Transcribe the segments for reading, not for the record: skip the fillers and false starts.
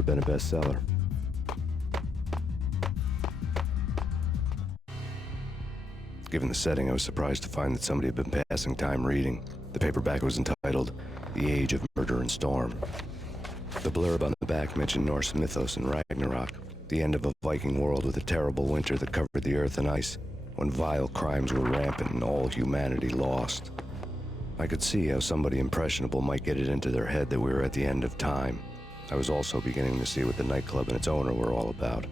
never been a bestseller. Given the setting, I was surprised to find that somebody had been passing time reading. The paperback was entitled The Age of Murder and Storm. The blurb on the back mentioned Norse mythos and Ragnarok, the end of a Viking world with a terrible winter that covered the earth in ice, when vile crimes were rampant and all humanity lost. I could see how somebody impressionable might get it into their head that we were at the end of time. I was also beginning to see what the nightclub and its owner were all about.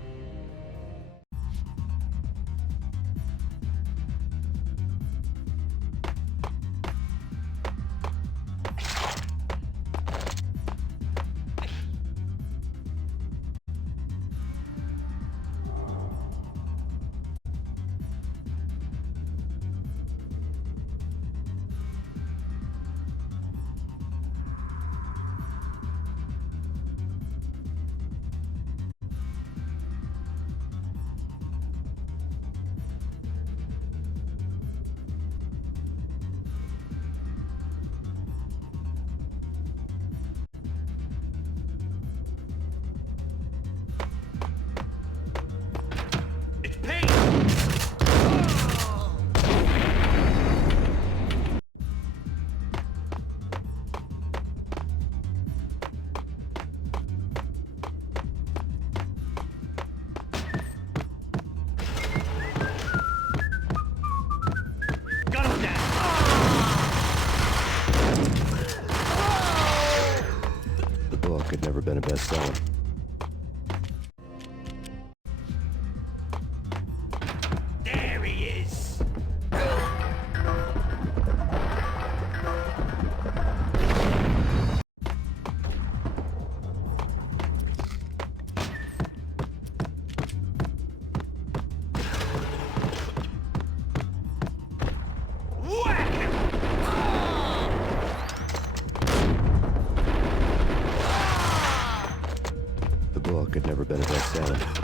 Had never been a bestseller. There he is! The book had never been a bestseller.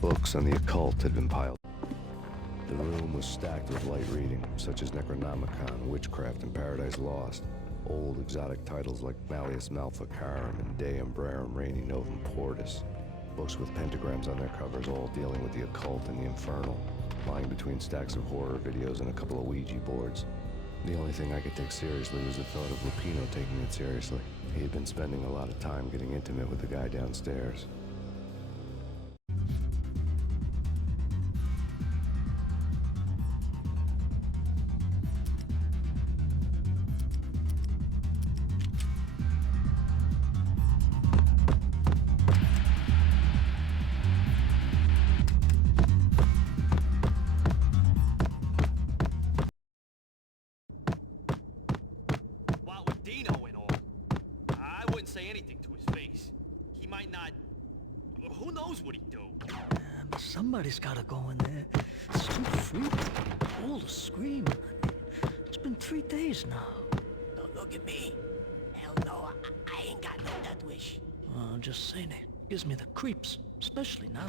Books on the occult had been piled. The room was stacked with light reading, such as Necronomicon, Witchcraft, and Paradise Lost. Old exotic titles like Malleus Maleficarum and De Umbrarum Reini Novum Portis. Books with pentagrams on their covers, all dealing with the occult and the infernal, lying between stacks of horror videos and a couple of Ouija boards. The only thing I could take seriously was the thought of Lupino taking it seriously. He had been spending a lot of time getting intimate with the guy downstairs. say anything to his face. He might not... Who knows what he'd do? But somebody's gotta go in there. It's too freaky. All the screaming. It's been 3 days now. Don't look at me. Hell no, I ain't got no death wish. I'm just saying it gives me the creeps, especially now.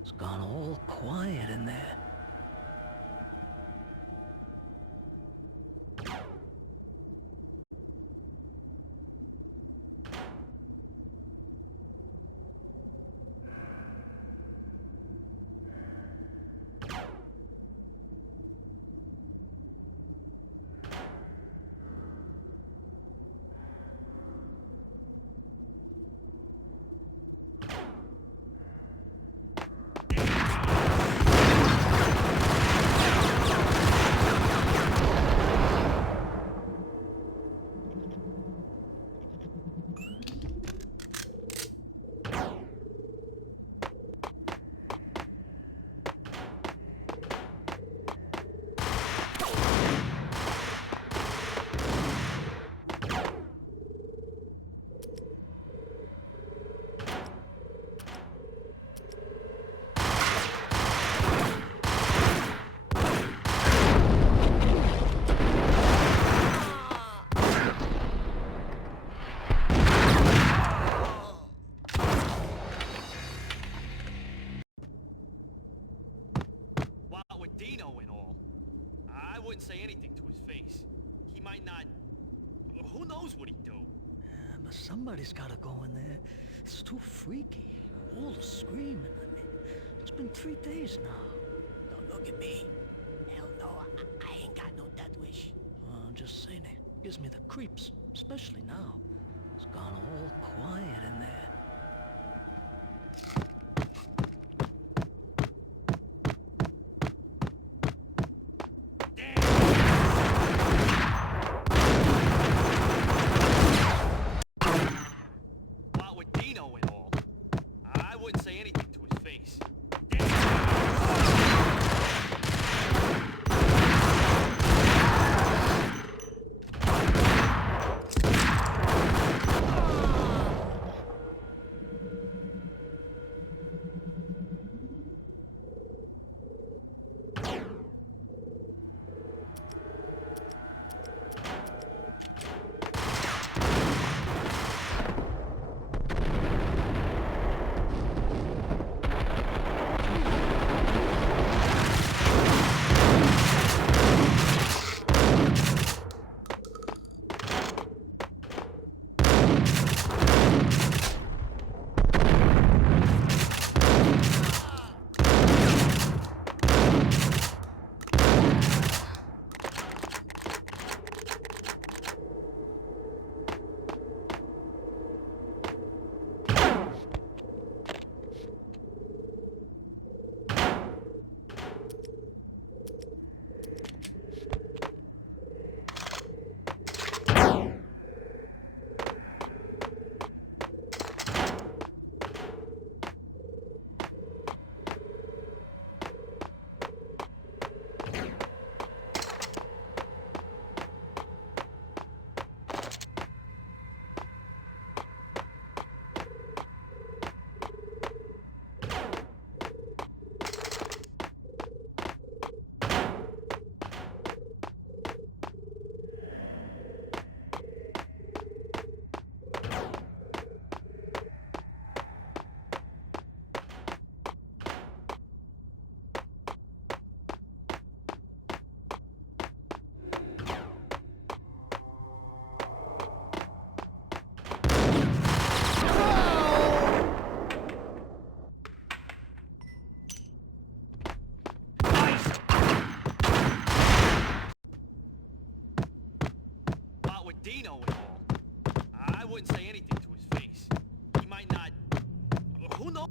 It's gone all quiet in there. With Dino and all, I wouldn't say anything to his face. He might not... Who knows what he'd do? But somebody's gotta go in there. It's too freaky. All the screaming. It's been 3 days now. Don't look at me. Hell no, I ain't got no death wish. I'm just saying it gives me the creeps, especially now. It's gone all quiet in there. Say anything to his face. Dino and all, I wouldn't say anything to his face. He might not... Who knows?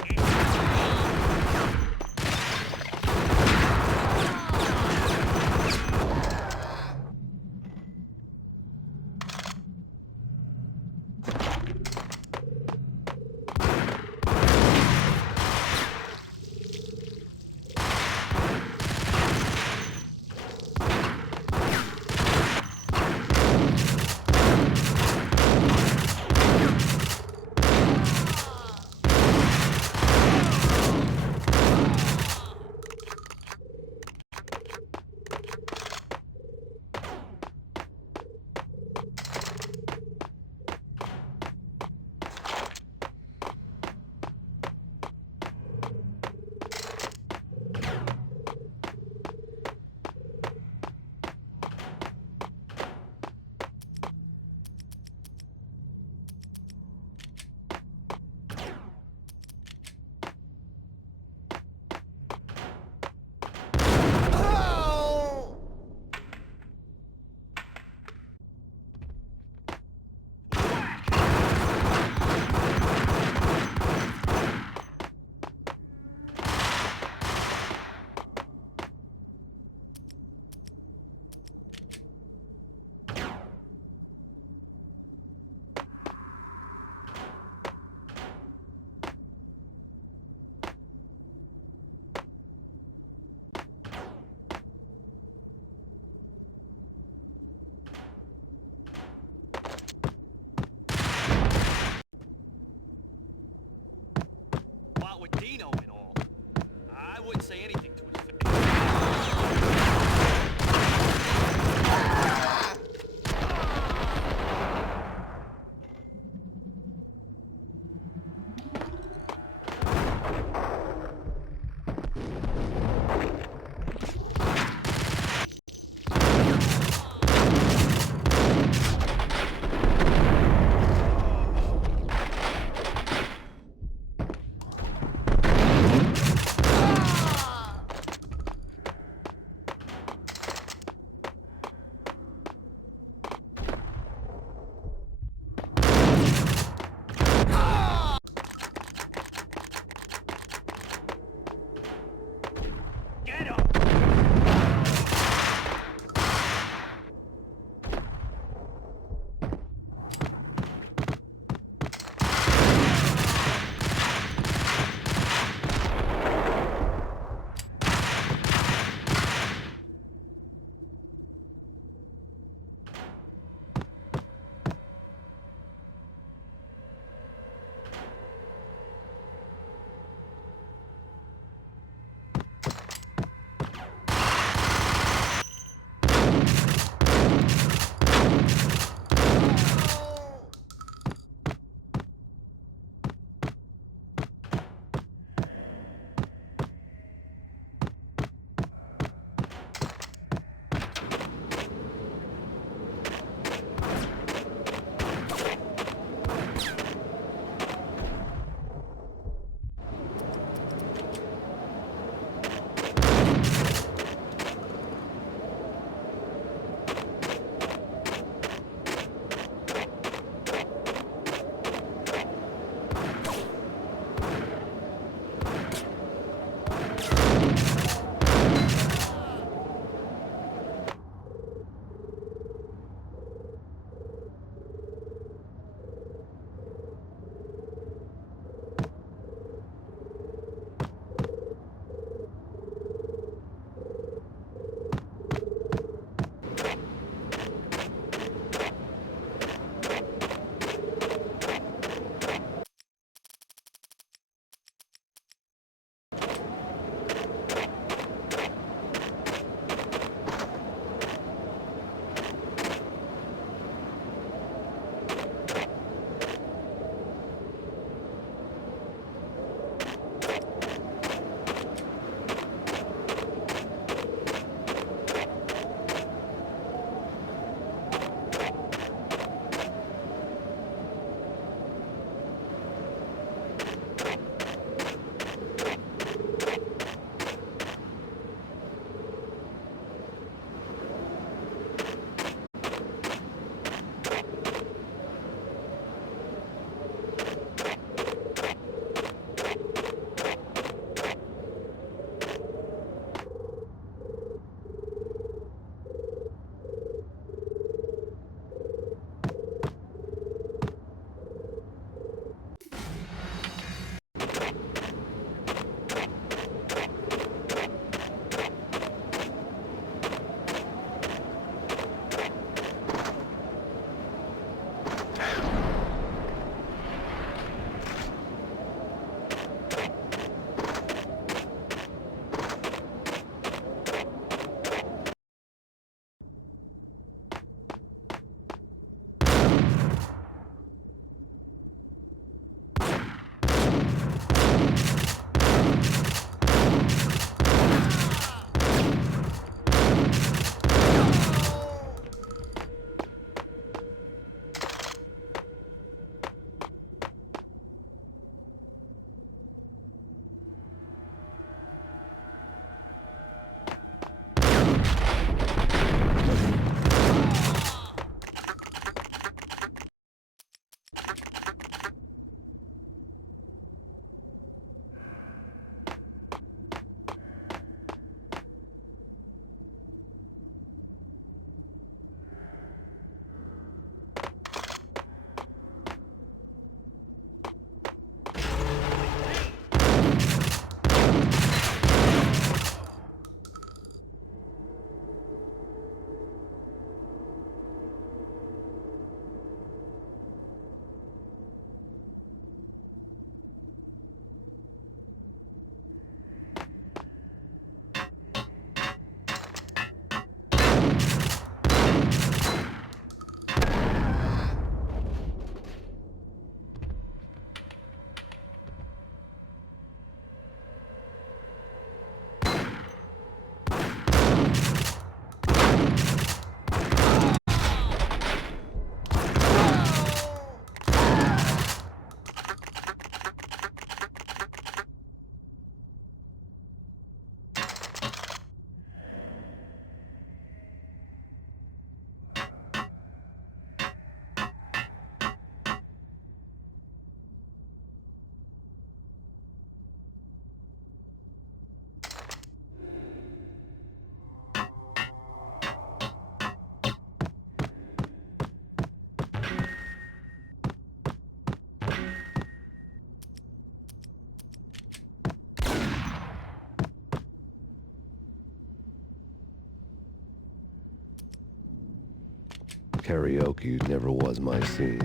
karaoke never was my scene.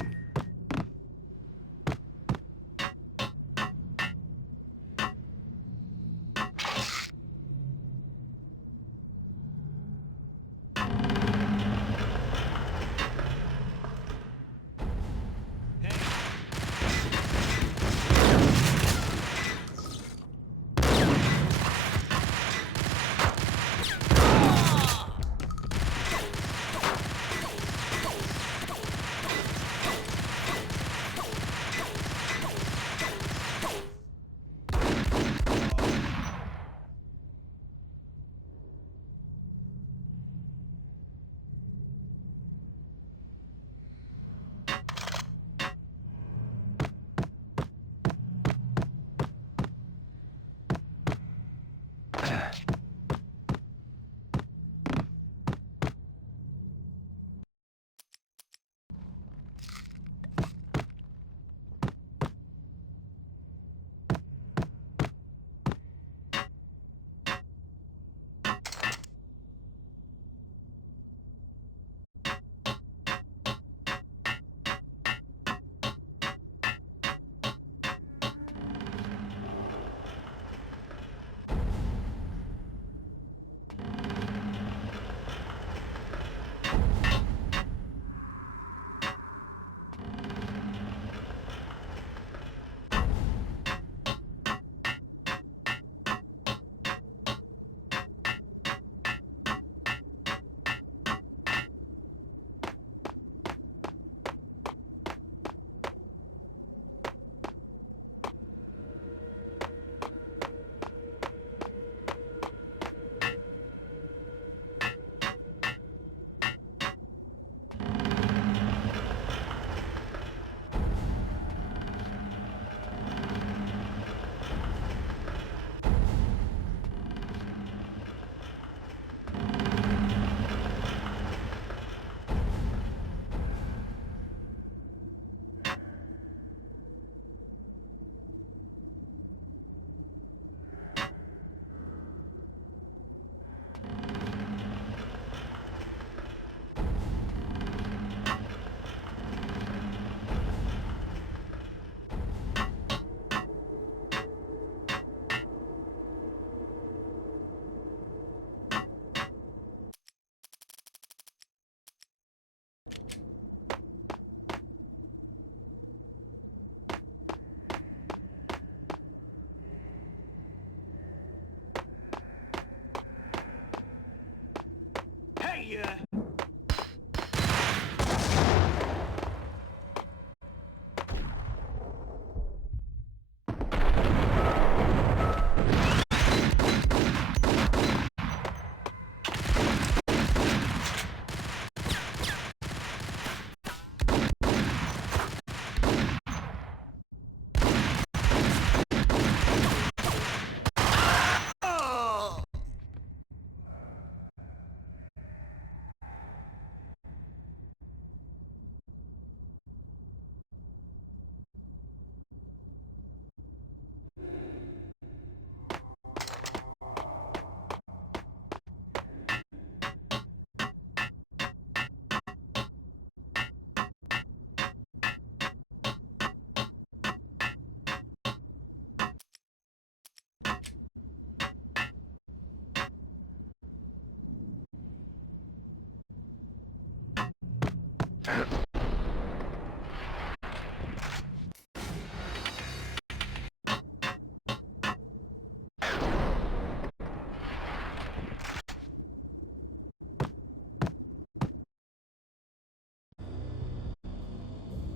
Hey,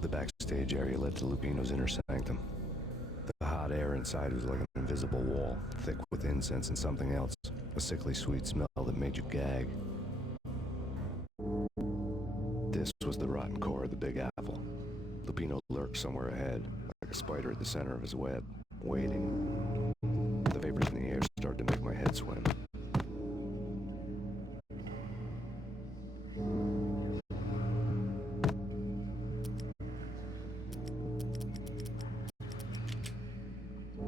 The backstage area led to Lupino's inner sanctum. The hot air inside was like an invisible wall, thick with incense and something else, a sickly sweet smell that made you gag. This was the rotten core of the Big Apple. Lupino lurked somewhere ahead, like a spider at the center of his web, waiting. The vapors in the air started to make my head swim.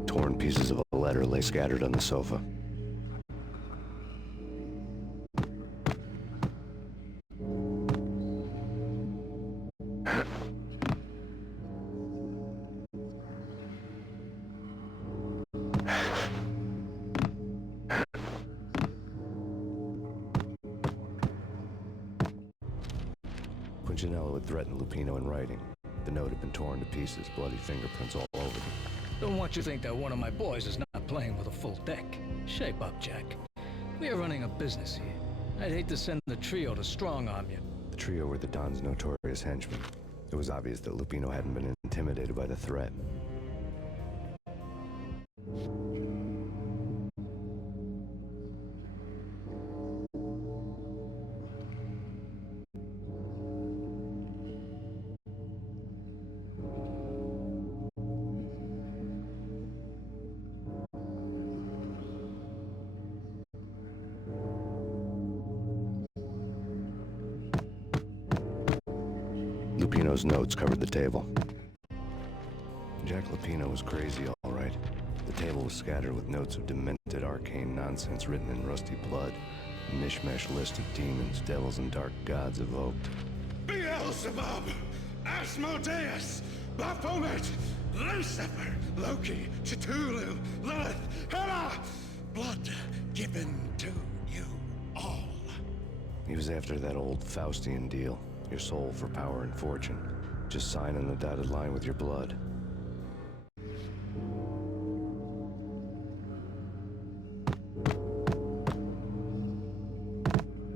Torn pieces of a letter lay scattered on the sofa. Punchinello had threatened Lupino in writing. The note had been torn to pieces, bloody fingerprints all over them. Don't want you to think that one of my boys is not playing with a full deck. Shape up, Jack. We are running a business here. I'd hate to send the trio to strong-arm you. The trio were the Don's notorious henchmen. It was obvious that Lupino hadn't been intimidated by the threat. Lupino's notes covered the table. Jack Lupino was crazy, all right. The table was scattered with notes of demented arcane nonsense written in rusty blood. A mishmash list of demons, devils, and dark gods evoked. Beelzebub, Asmodeus, Baphomet, Lucifer, Loki, Cthulhu, Lilith, Hela, blood given to you all. He was after that old Faustian deal. Your soul for power and fortune. Just sign on the dotted line with your blood.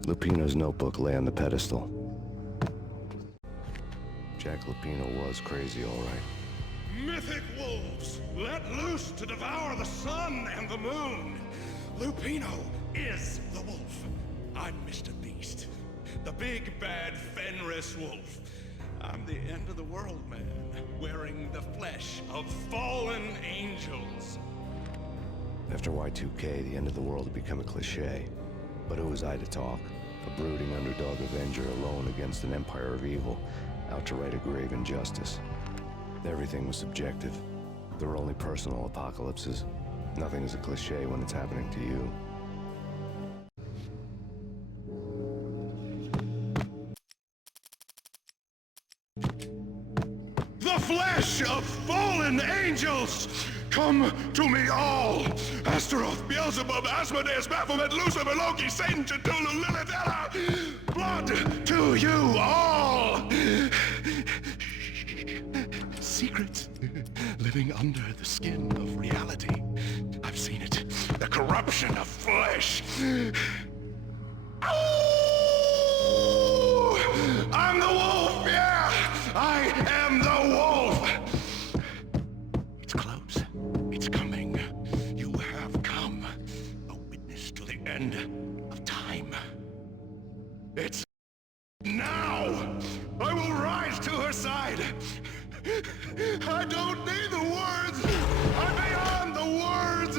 Lupino's notebook lay on the pedestal. Jack Lupino was crazy, all right. Mythic wolves, let loose to devour the sun and the moon. Lupino is the wolf. I'm Mr. Beast, the big bad Fenris wolf. I'm the end of the world man, wearing the flesh of fallen angels. After Y2K, the end of the world had become a cliche. But who was I to talk? A brooding underdog avenger alone against an empire of evil, out to right a grave injustice. Everything was subjective. There were only personal apocalypses. Nothing is a cliche when it's happening to you. The flesh of fallen angels! Come to me all! Astaroth, Beelzebub, Asmodeus, Baphomet, Lucifer, Loki, Satan, Cthulhu, Lilith, Hela! Blood to you all! Secrets living under the skin of reality. I've seen it. The corruption of flesh. Ow! I'm the wolf, yeah! I am the wolf! It's close. It's coming. You have come. A witness to the end of time. It's now! I will rise to her side! I don't need the words! I'm beyond the words!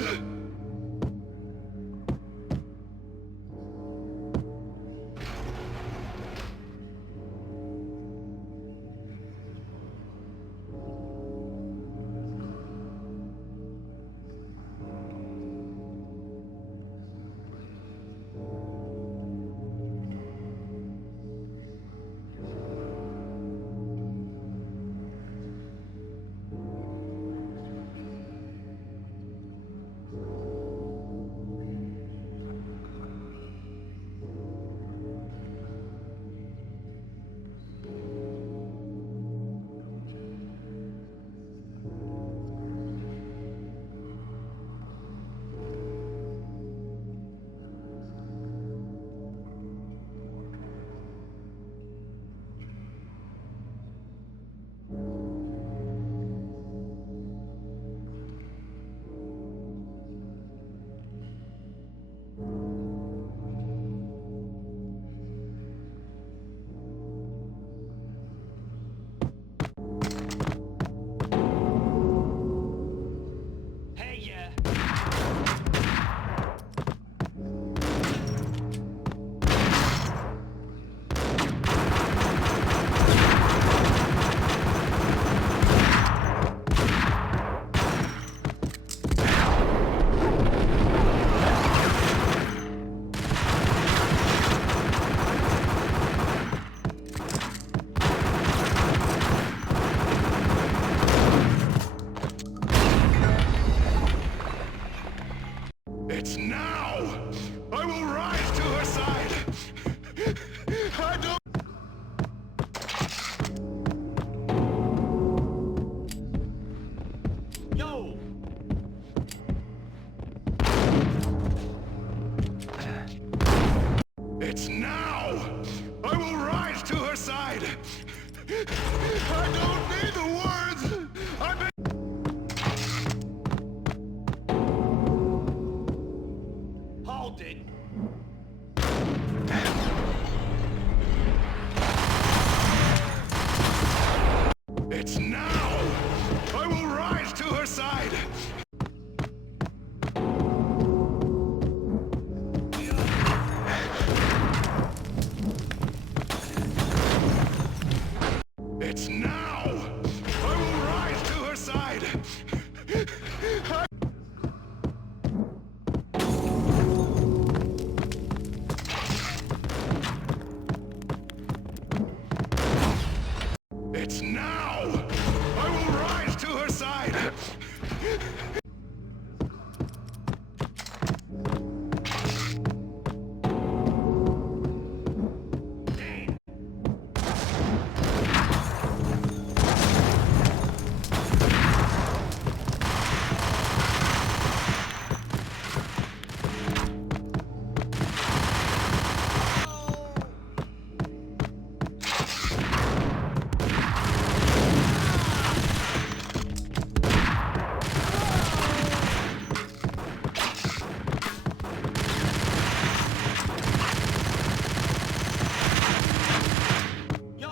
now! I will rise to her side! I don't need the words! I've been... Hold it. It's now! I will rise to her side! It's now! I will rise to her side! It's now! I will rise to her side! Yo!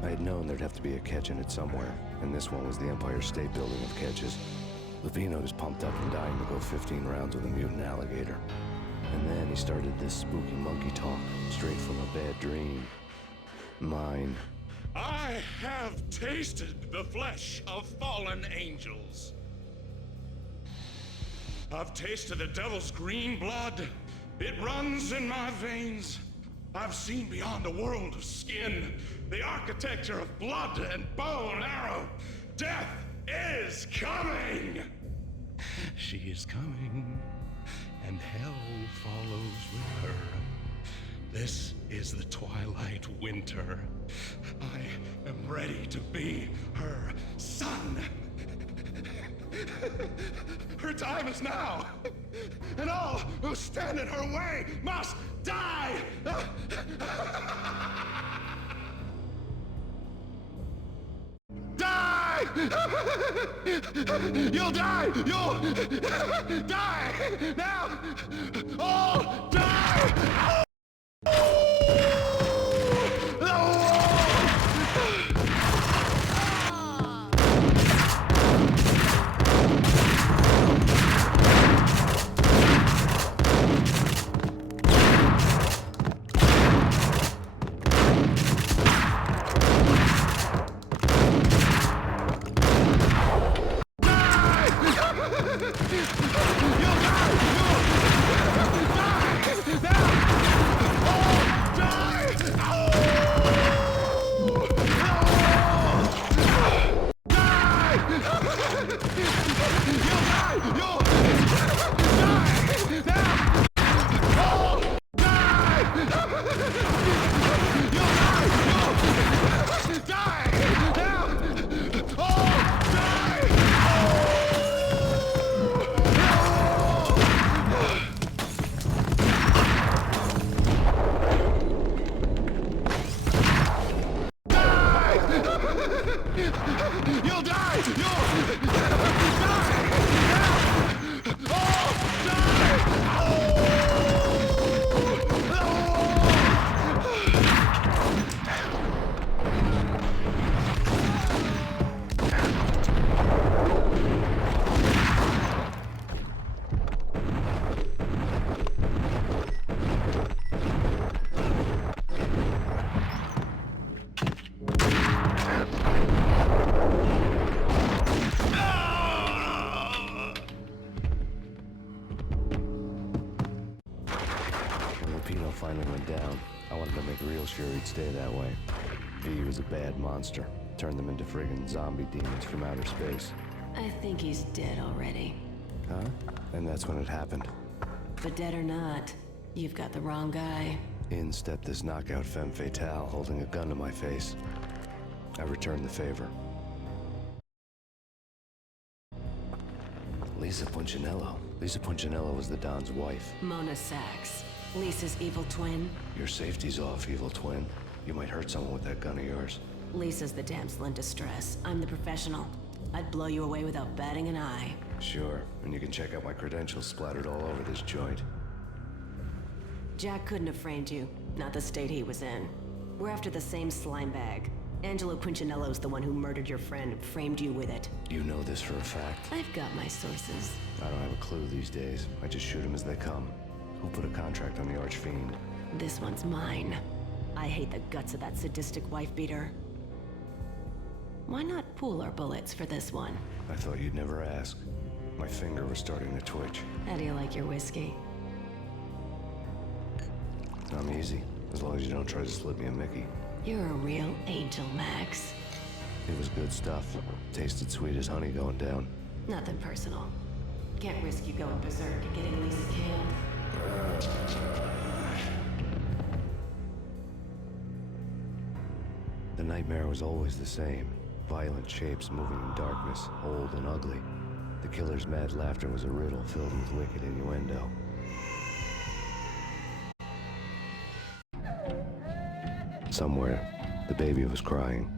I had known there'd have to be a catch in it somewhere, and this one was the Empire State Building of catches. Levino was pumped up and dying to go 15 rounds with a mutant alligator. And then he started this spooky monkey talk, straight from a bad dream. Mine. I have tasted the flesh of fallen angels. I've tasted the devil's green blood. It runs in my veins. I've seen beyond a world of skin, the architecture of blood and bow and arrow. Death is coming! She is coming, and hell follows with her. This is the twilight winter. I am ready to be her son. Her time is now, and all who stand in her way must die! Die! You'll die! You'll die! Now! All die! You'll die! You'll die! Now! make real sure he'd stay that way. V was a bad monster. Turned them into friggin' zombie demons from outer space. I think he's dead already. Huh? And that's when it happened. But dead or not, you've got the wrong guy. In stepped this knockout femme fatale, holding a gun to my face. I returned the favor. Lisa Punchinello. Lisa Punchinello was the Don's wife. Mona Sachs, Lisa's evil twin. Your safety's off, evil twin. You might hurt someone with that gun of yours. Lisa's the damsel in distress. I'm the professional. I'd blow you away without batting an eye. Sure, and you can check out my credentials splattered all over this joint. Jack couldn't have framed you, not the state he was in. We're after the same slime bag. Angelo Punchinello's the one who murdered your friend and framed you with it. You know this for a fact. I've got my sources. I don't have a clue these days. I just shoot them as they come. Who put a contract on the Archfiend? This one's mine. I hate the guts of that sadistic wife-beater. Why not pool our bullets for this one? I thought you'd never ask. My finger was starting to twitch. How do you like your whiskey? I'm easy, as long as you don't try to slip me a Mickey. You're a real angel, Max. It was good stuff. Tasted sweet as honey going down. Nothing personal. Can't risk you going berserk and getting Lisa killed. The nightmare was always the same. Violent shapes moving in darkness, old and ugly. The killer's mad laughter was a riddle filled with wicked innuendo. Somewhere, the baby was crying.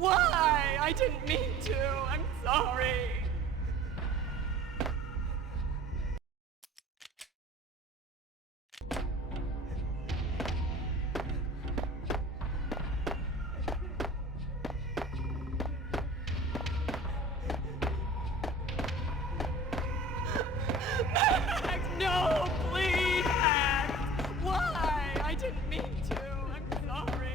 Why? I didn't mean to. I'm sorry. Max, no, please, Max. Why? I didn't mean to. I'm sorry.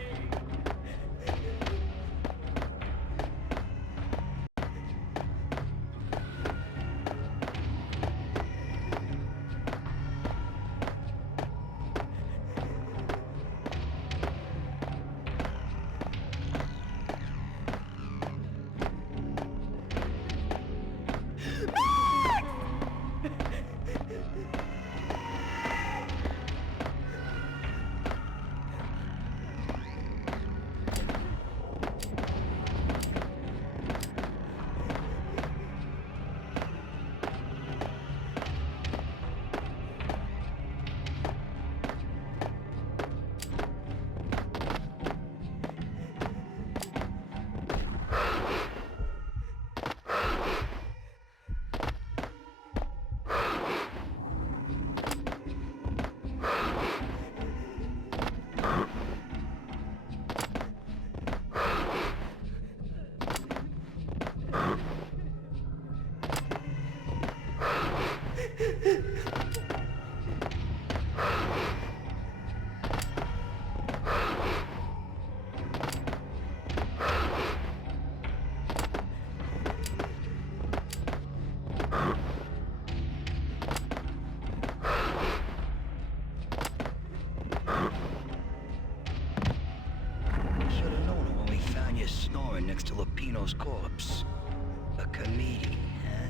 Should've known it when we found you snoring next to Lupino's corpse. A comedian, huh?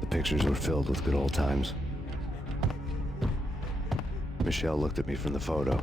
The pictures were filled with good old times. Michelle looked at me from the photo.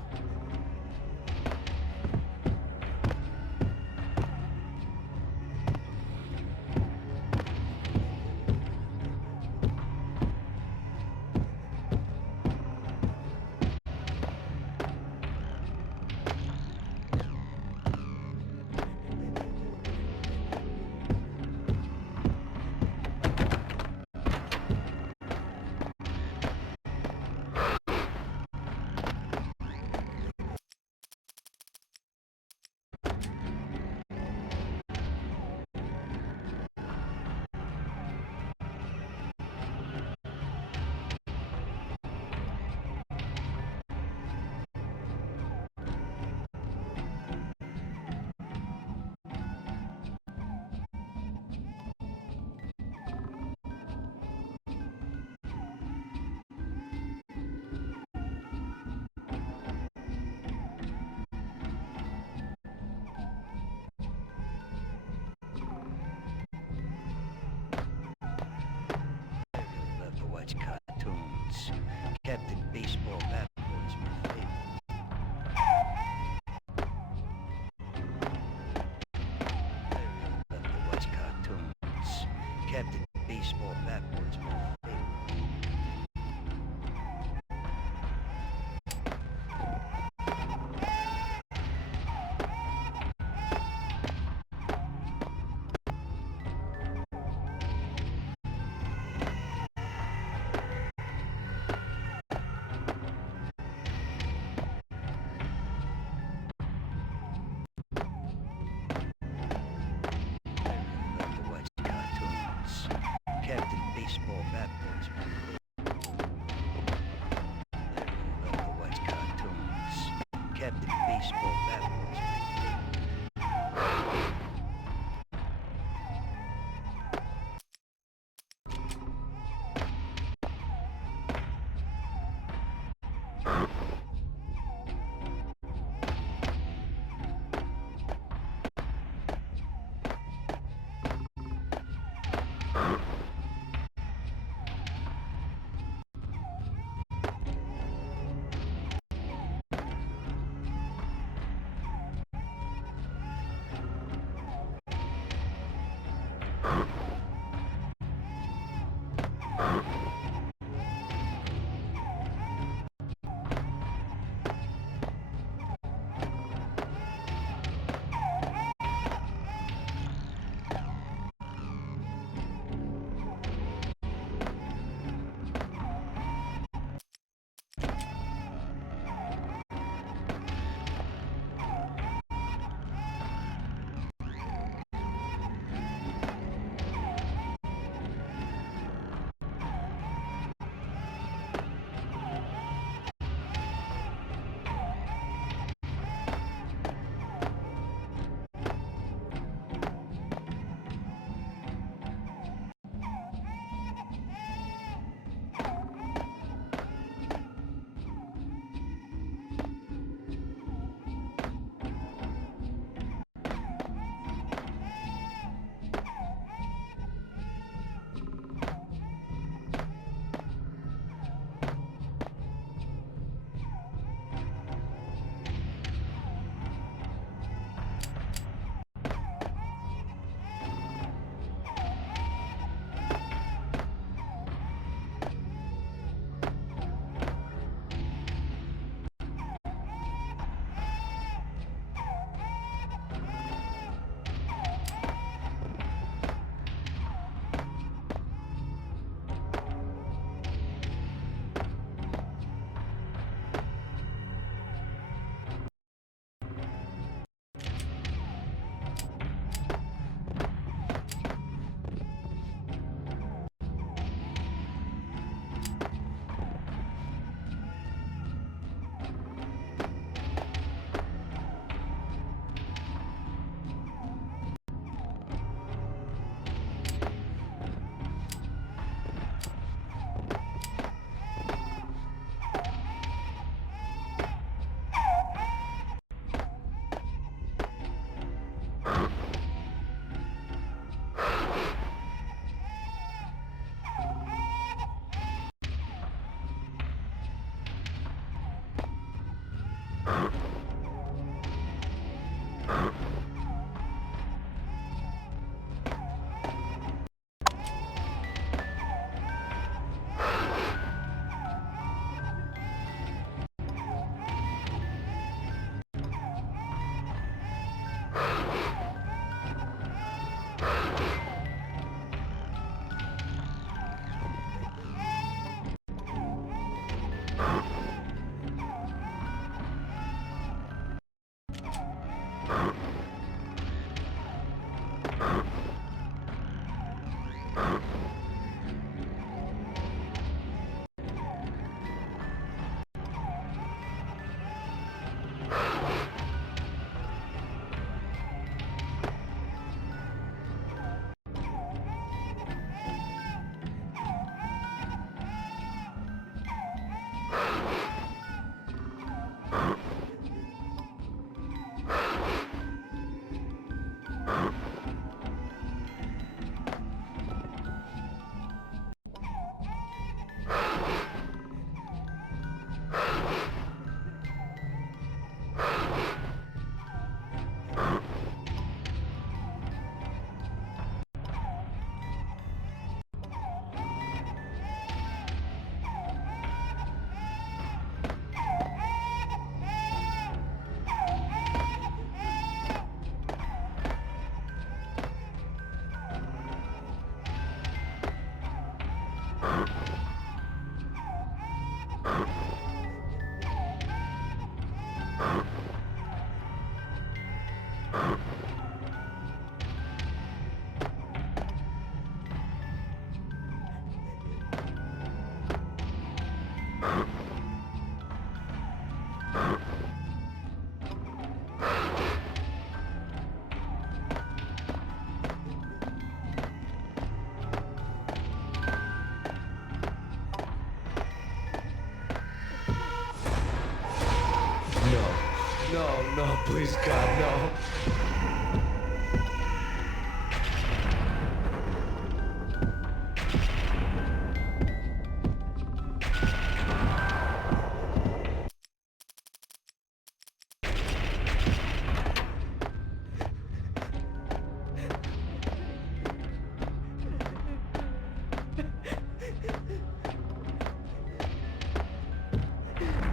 No, please, God, no.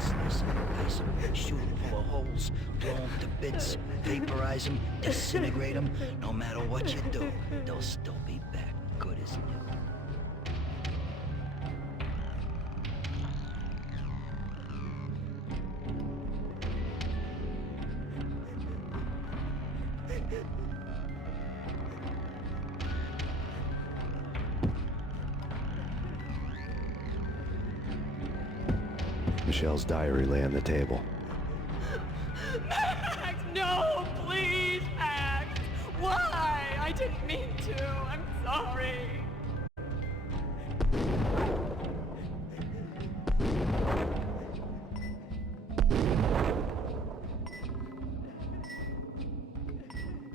Slice them, shoot them full of holes, blow them to bits, vaporize them, disintegrate them. No matter what you do, they'll still be back good as new. Michelle's diary lay on the table. Max, no, please, Max. Why? I didn't mean to. I'm sorry.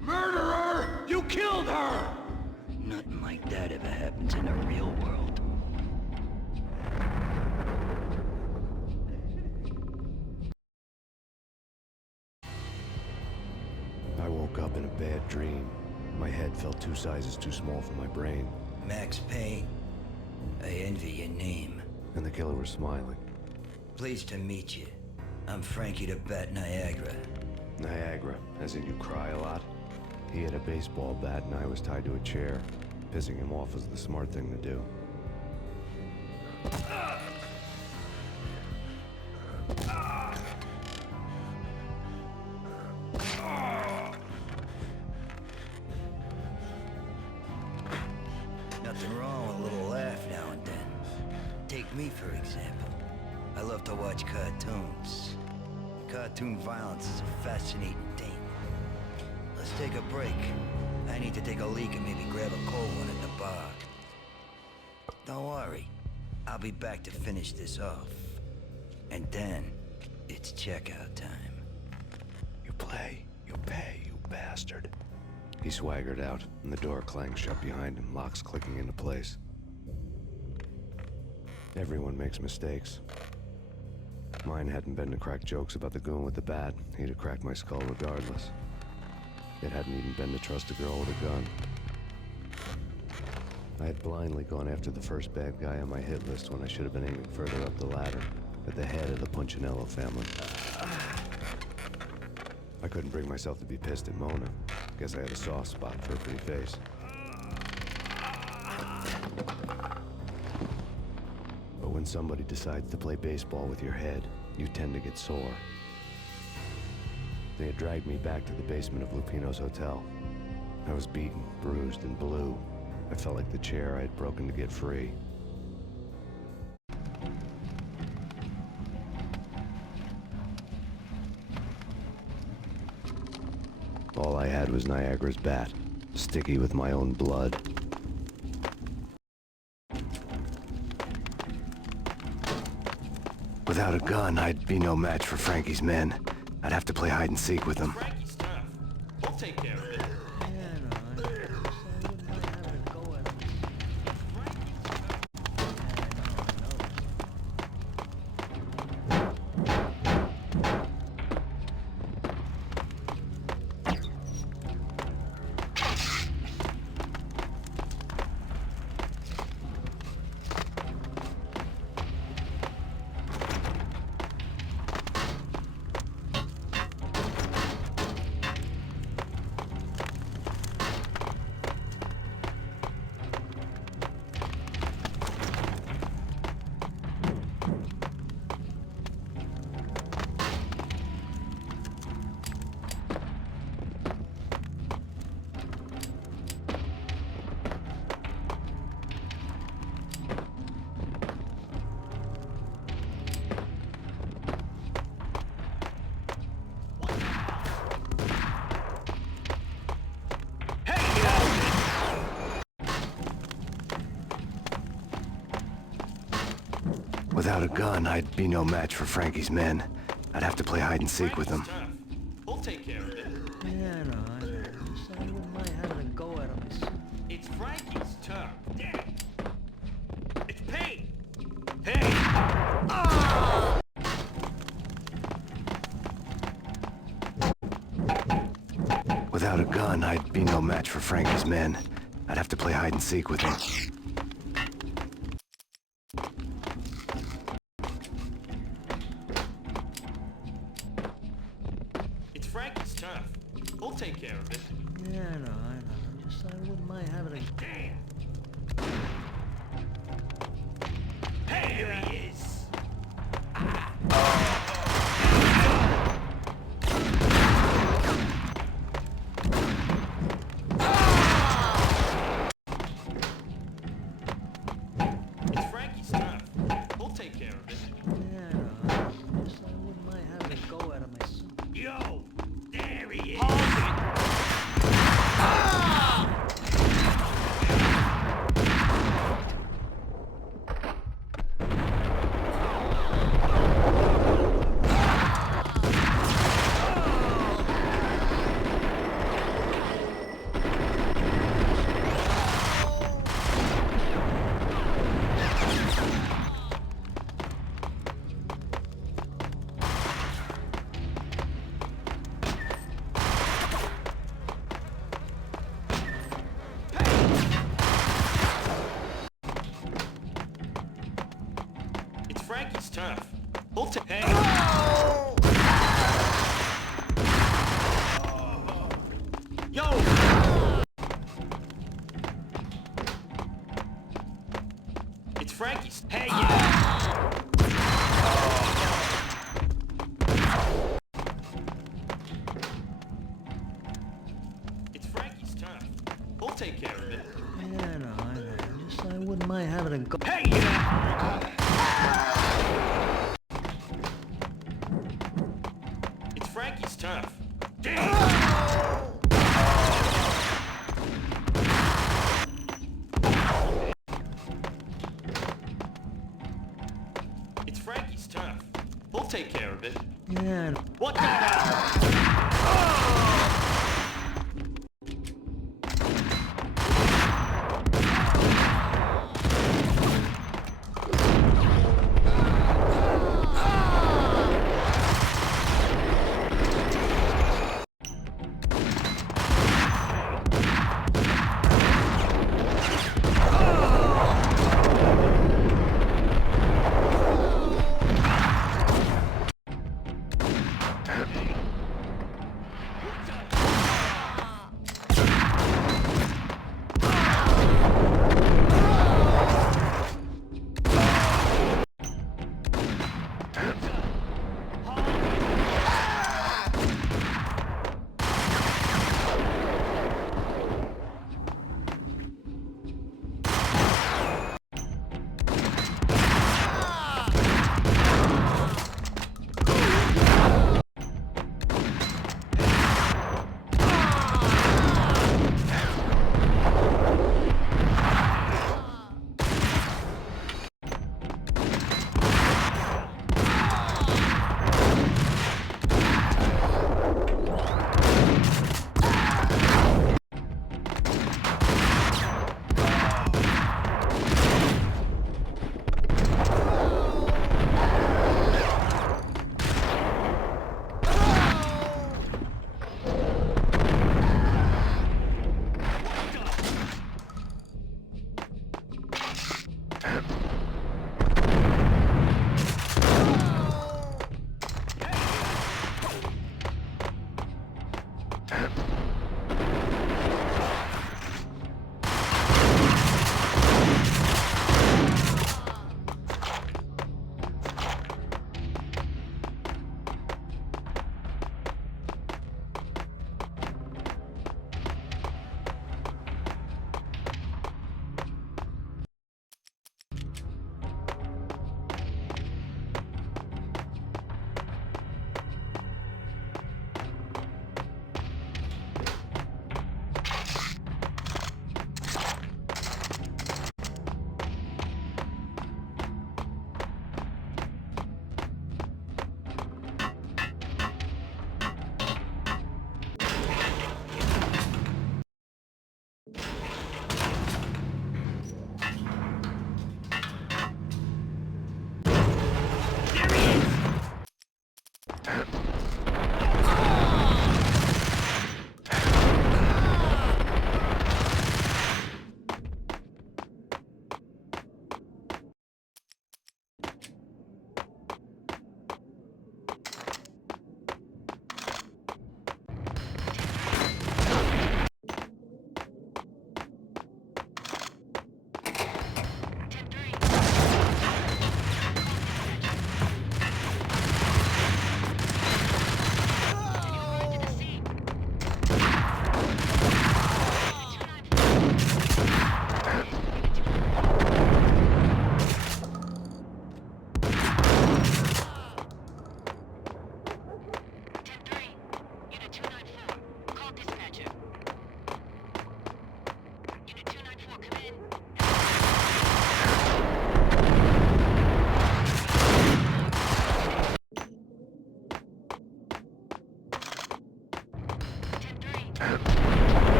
Murderer! You killed her! Nothing like that ever happens in the real world. I woke up in a bad dream. My head felt 2 sizes too small for my brain, Max Payne, I envy your name. and the killer was smiling. Pleased to meet you. I'm Frankie the Bat Niagara. Niagara, as in you cry a lot. He had a baseball bat and I was tied to a chair. Pissing him off was the smart thing to do. Nothing wrong with a little laugh now and then. Take me, for example. I love to watch cartoons. Cartoon violence is a fascinating thing. Let's take a break. I need to take a leak and maybe grab a cold one at the bar. Don't worry. I'll be back to finish this off. And then, it's checkout time. You play, you pay, you bastard. He swaggered out, and the door clanged shut behind him, locks clicking into place. Everyone makes mistakes. Mine hadn't been to crack jokes about the goon with the bat. He'd have cracked my skull regardless. It hadn't even been to trust a girl with a gun. I had blindly gone after the first bad guy on my hit list when I should have been aiming further up the ladder, at the head of the Punchinello family. I couldn't bring myself to be pissed at Mona. Guess I had a soft spot for her pretty face. But when somebody decides to play baseball with your head, you tend to get sore. They had dragged me back to the basement of Lupino's hotel. I was beaten, bruised, and blue. I felt like the chair I had broken to get free. All I had was Niagara's bat, sticky with my own blood. Without a gun, I'd be no match for Frankie's men. I'd have to play hide and seek with them. Frankie's tough. We'll take care of it. Without a gun, I'd be no match for Frankie's men. I'd have to play hide and seek with them. Frankie's tough. We'll take care of it. Yeah, I know. Just, I wouldn't mind having a go at him myself. It's Frankie's turn. Damn. It's Payne. Payne. Without a gun, I'd be no match for Frankie's men. I'd have to play hide and seek with him. It's Frankie's turn. We'll take care of it. Yeah, I know. Just, I wouldn't mind having a... Damn. Hey, here he is. It's Frankie's turn. We'll take care of it. Yeah, I know. Just, I wouldn't mind having a go at him myself. Yo, there he is. It's Frankie's turn. We'll take. Hey. Yo. It's Frankie's. Hey, yeah. It's Frankie's turn. We'll take care of it. Yeah, I know. Just, I wouldn't mind having a go... Hey, yeah. It's Frankie's turn. Damn. It's Frankie's turn. We'll take care of it. Yeah, I know. What the hell?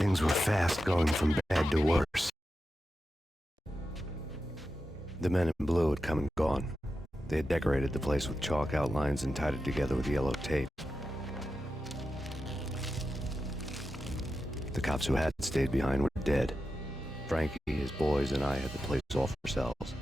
Things were fast going from bad to worse. The men in blue had come and gone. They had decorated the place with chalk outlines and tied it together with yellow tape. The cops who had stayed behind were dead. Frankie, his boys, and I had the place all for ourselves.